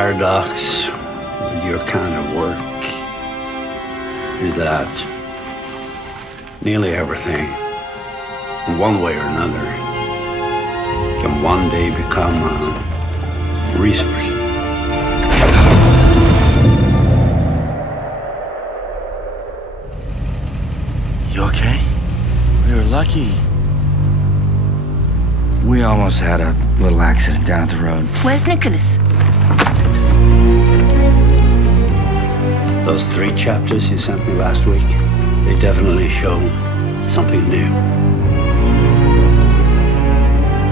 paradox with your kind of work is that nearly everything, in one way or another, can one day become a resource. You okay? We were lucky. We almost had a little accident down at the road. Where's Nicholas? Those 3 chapters you sent me last week, they definitely show something new.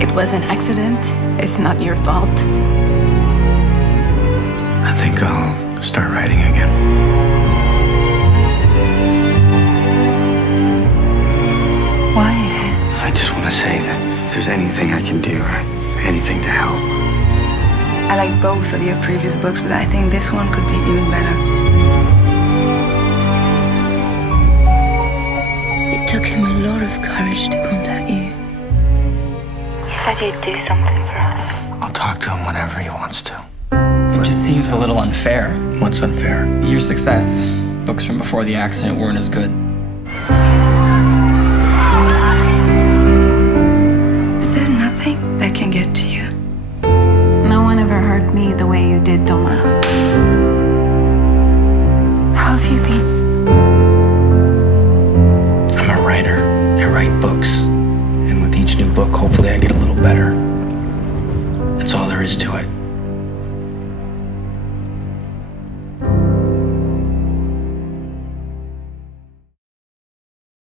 It was an accident. It's not your fault. I think I'll start writing again. Why? I just want to say that if there's anything I can do, anything to help. I like both of your previous books, but I think this one could be even better. It took him a lot of courage to contact you. He said you'd do something for us. I'll talk to him whenever he wants to. It just seems a little unfair. What's unfair? Your success. Books from before the accident weren't as good. Is there nothing that can get to you? No one ever hurt me the way you did, Thomas. How have you been? I'm a writer. I write books. And with each new book, hopefully I get a little better. That's all there is to it.